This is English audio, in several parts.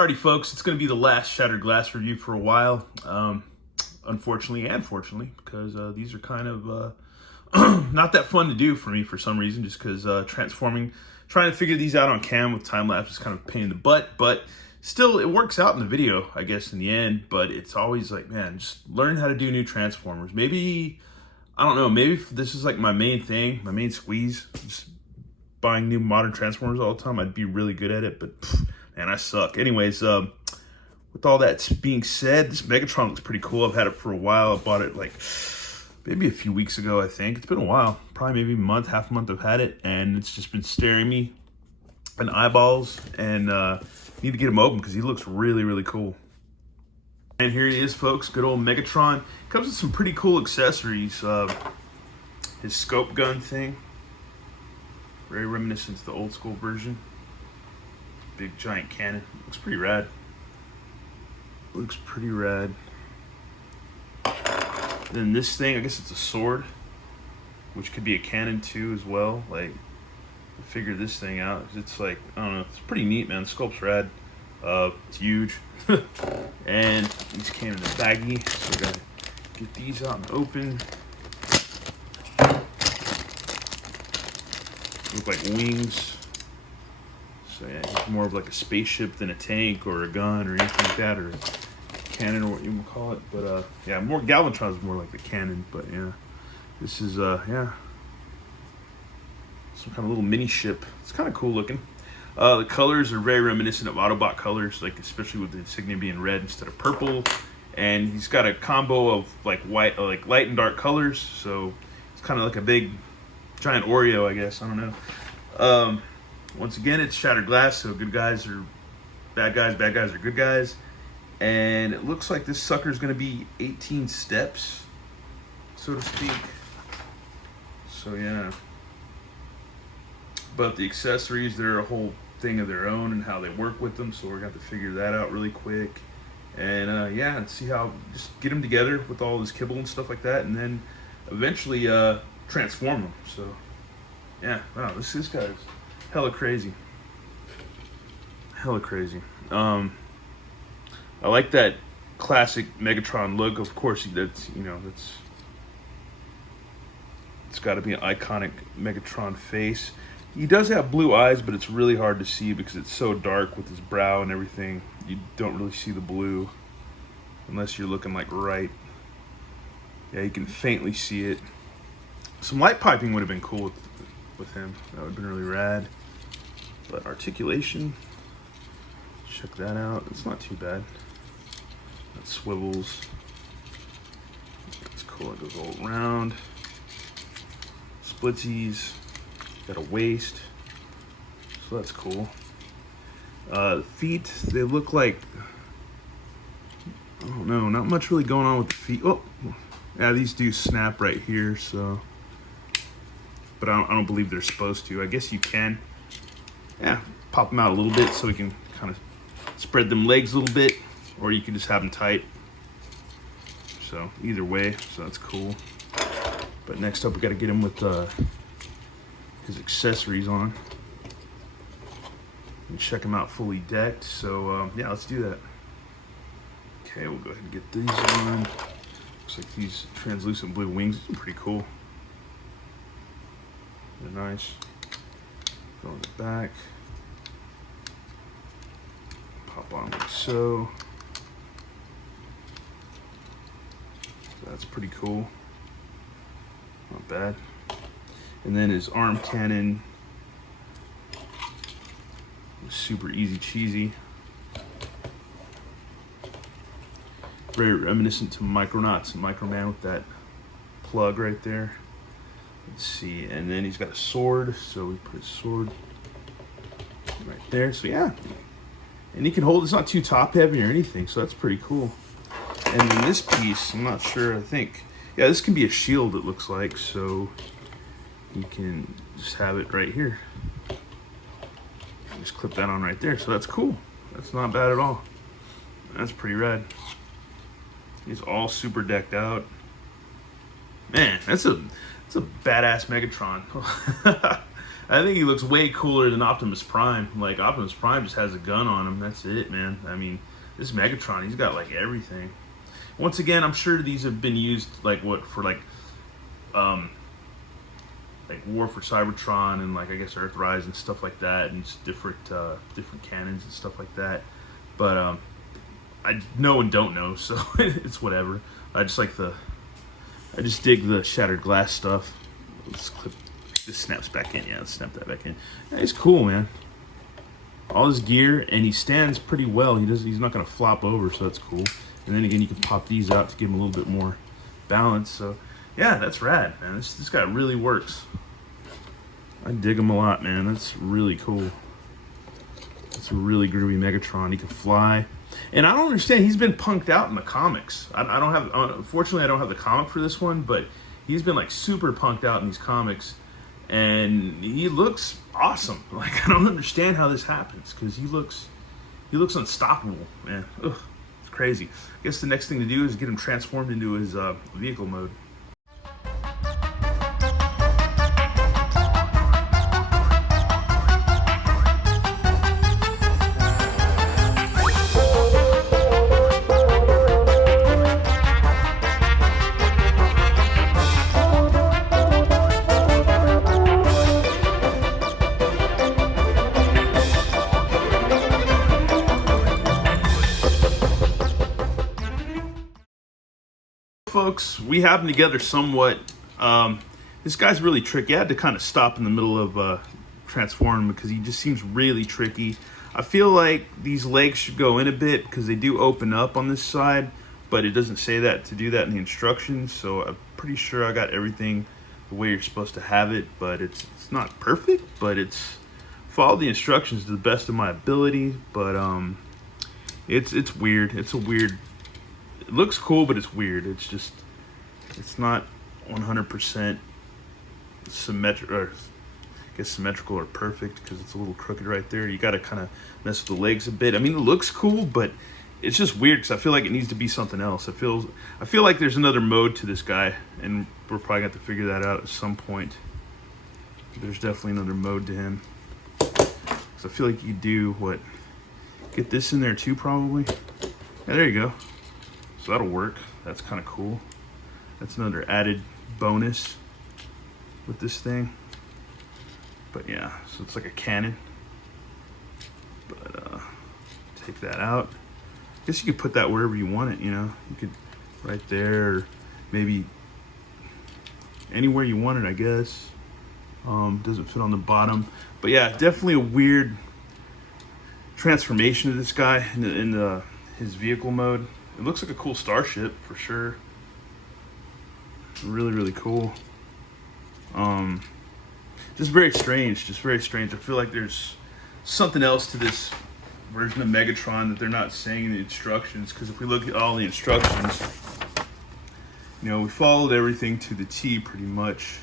Alrighty folks, it's going to be the last Shattered Glass review for a while, unfortunately and fortunately, because these are kind of not that fun to do for me for some reason, just because trying to figure these out on cam with time-lapse is kind of a pain in the butt, but still it works out in the video, I guess, in the end. But it's always like, man, just learn how to do new Transformers. Maybe, I don't know, maybe if this is like my main thing, my main squeeze, just buying new modern Transformers all the time, I'd be really good at it, but man, I suck. Anyways, with all that being said, this Megatron looks pretty cool. I've had it for a while. I bought it like maybe a few weeks ago, I think. It's been a while, probably maybe a month, half a month I've had it, and it's just been staring me in the eyeballs, and need to get him open because he looks really, really cool. And here he is, folks, good old Megatron. Comes with some pretty cool accessories. His scope gun thing, very reminiscent to the old school version. Big giant cannon. Looks pretty rad. Looks pretty rad. Then this thing, I guess it's a sword, which could be a cannon too as well. Like, figure this thing out. It's like, I don't know, it's pretty neat, man. The sculpt's rad. It's huge. And these came in a baggie, so we gotta get these out and open. Look like wings. So yeah, it's more of like a spaceship than a tank or a gun or anything like that, or a cannon or what you would call it. But yeah, more Galvatron is more like the cannon. But yeah, this is yeah, some kind of little mini ship. It's kind of cool looking. The colors are very reminiscent of Autobot colors, like especially with the insignia being red instead of purple. And he's got a combo of like white, like light and dark colors. So it's kind of like a big giant Oreo, I guess. I don't know. Once again, it's Shattered Glass, so good guys are bad guys are good guys. And it looks like this sucker is going to be 18 steps, so to speak. So yeah. But the accessories, they're a whole thing of their own and how they work with them, so we're going to have to figure that out really quick. And yeah, and see how, just get them together with all this kibble and stuff like that, and then eventually transform them. So yeah, wow, this guy's hella crazy. Hella crazy. I like that classic Megatron look. Of course, that's, you know, it's got to be an iconic Megatron face. He does have blue eyes, but it's really hard to see because it's so dark with his brow and everything. You don't really see the blue unless you're looking like right. Yeah, you can faintly see it. Some light piping would have been cool with him. That would have been really rad. But articulation, check that out. It's not too bad. That swivels. That's cool. It goes all around. Splitsies. Got a waist. So that's cool. The feet, they look like, I don't know, not much really going on with the feet. Oh, yeah, these do snap right here, so. But I don't believe they're supposed to. I guess you can. Yeah, pop them out a little bit so we can kind of spread them legs a little bit, or you can just have them tight. So either way, so that's cool. But next up, we got to get him with his accessories on and check him out fully decked. So yeah, let's do that. Okay, we'll go ahead and get these on. Looks like these translucent blue wings are pretty cool. They're nice. Go in the back. Pop on like so. That's pretty cool. Not bad. And then his arm cannon. Super easy cheesy. Very reminiscent to Micronauts and Microman with that plug right there. Let's see, and then he's got a sword, so we put his sword right there. So yeah, and he can hold, it's not too top heavy or anything, so that's pretty cool. And then this piece, I'm not sure, I think, yeah, this can be a shield, it looks like, so you can just have it right here. Just clip that on right there, so that's cool. That's not bad at all. That's pretty rad. He's all super decked out. Man, that's a badass Megatron. I think he looks way cooler than Optimus Prime. Like, Optimus Prime just has a gun on him. That's it, man. I mean, this Megatron, he's got, like, everything. Once again, I'm sure these have been used, like, what, for, like War for Cybertron and, like, I guess Earthrise and stuff like that, and just different cannons and stuff like that. But, I know and don't know, so it's whatever. I just dig the shattered glass stuff. Let's clip. This snaps back in. Yeah, let's snap that back in. Yeah, he's cool, man. All his gear, and he stands pretty well. He's not gonna flop over, so that's cool. And then again, you can pop these out to give him a little bit more balance. So yeah, that's rad, man. This guy really works. I dig him a lot, man. That's really cool. It's a really groovy Megatron. He can fly. And I don't understand. He's been punked out in the comics. I don't have, unfortunately, I don't have the comic for this one, but he's been like super punked out in these comics, and he looks awesome. Like, I don't understand how this happens, because he looks unstoppable, man. Ugh, it's crazy. I guess the next thing to do is get him transformed into his vehicle mode. Folks, we have him together somewhat. This guy's really tricky. I had to kind of stop in the middle of transforming because he just seems really tricky. I feel like these legs should go in a bit because they do open up on this side, but it doesn't say that to do that in the instructions, so I'm pretty sure I got everything the way you're supposed to have it, but it's not perfect, but it's follow the instructions to the best of my ability. But it's weird. It's a weird, it looks cool, but it's weird. It's not 100% symmetrical, or I guess symmetrical or perfect, because it's a little crooked right there. You got to kind of mess with the legs a bit. I mean, it looks cool, but it's just weird because I feel like it needs to be something else. I feel like there's another mode to this guy, and we're probably going to have to figure that out at some point. There's definitely another mode to him. So I feel like you do what? Get this in there too, probably. Yeah, there you go. So that'll work. That's kind of cool. That's another added bonus with this thing. But yeah, so it's like a cannon. But take that out. I guess you could put that wherever you want it, you know. You could right there, or maybe anywhere you want it, I guess. Doesn't fit on the bottom. But yeah, definitely a weird transformation of this guy in his vehicle mode. It looks like a cool starship for sure. Really, really cool. Just very strange. Just very strange. I feel like there's something else to this version of Megatron that they're not saying in the instructions. Because if we look at all the instructions, you know, we followed everything to the T pretty much.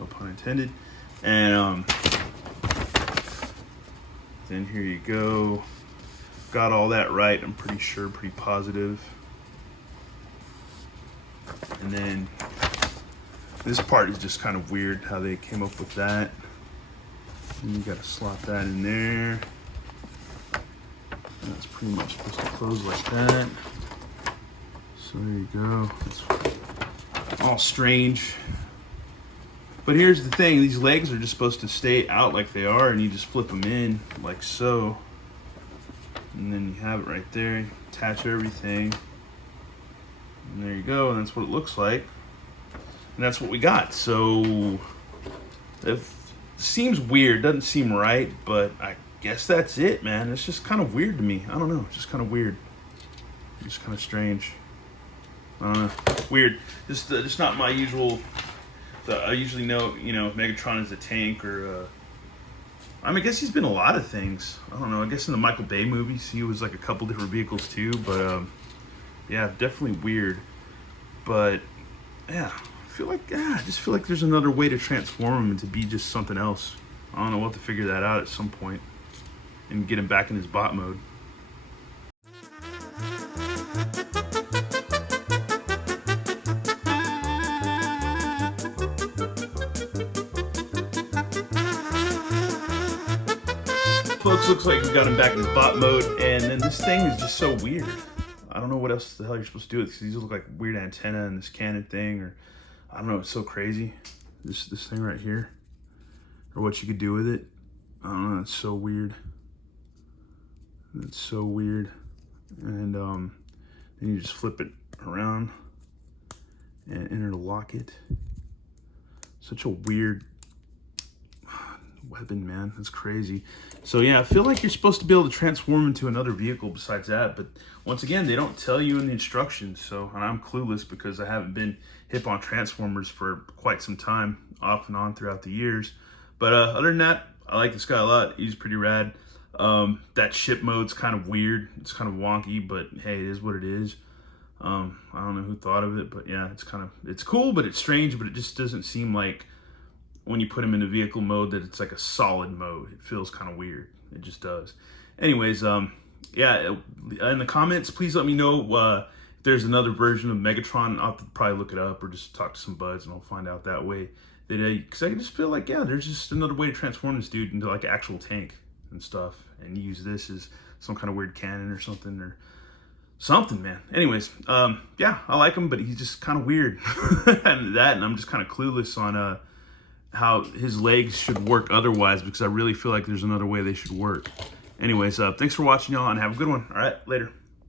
No pun intended. And then here you go. Got all that right, I'm pretty sure, pretty positive. And then this part is just kind of weird how they came up with that. And you gotta slot that in there. And that's pretty much supposed to close like that. So there you go. It's all strange. But here's the thing, these legs are just supposed to stay out like they are, and you just flip them in like so. And then you have it right there, attach everything. And there you go, and that's what it looks like. And that's what we got. So it seems weird, doesn't seem right, but I guess that's it, man. It's just kind of weird to me. I don't know, just kind of weird. Just kind of strange. Weird. Just not my usual. I usually know, you know, Megatron is a tank, or I mean, I guess he's been a lot of things. I don't know. I guess in the Michael Bay movies, he was like a couple different vehicles too. But yeah, definitely weird. But yeah, I just feel like there's another way to transform him and to be just something else. I don't know. We'll have to figure that out at some point and get him back in his bot mode. folks, looks like we got him back in his bot mode, and then this thing is just so weird. I don't know what else the hell you're supposed to do with it, because these look like weird antenna and this cannon thing, or I don't know, it's so crazy. This thing right here, or what you could do with it. I don't know, it's so weird. It's so weird. And then you just flip it around and enter to lock it. Such a weird weapon, man. That's crazy. So yeah, I feel like you're supposed to be able to transform into another vehicle besides that, but once again, they don't tell you in the instructions. So, and I'm clueless because I haven't been hip on Transformers for quite some time, off and on throughout the years. But other than that, I like this guy a lot. He's pretty rad. That ship mode's kind of weird. It's kind of wonky, but hey, it is what it is. I don't know who thought of it, but yeah, it's cool, but it's strange, but it just doesn't seem like when you put him into vehicle mode that it's like a solid mode. It feels kind of weird. It just does. Anyways, yeah, in the comments, please let me know if there's another version of Megatron. I'll have to probably look it up or just talk to some buds and I'll find out that way. Because I just feel like, yeah, there's just another way to transform this dude into like an actual tank and stuff, and use this as some kind of weird cannon or something, man. Anyways, yeah, I like him, but he's just kind of weird. And I'm just kind of clueless on how his legs should work otherwise, because I really feel like there's another way they should work. Anyways, thanks for watching, y'all, and have a good one. All right, later.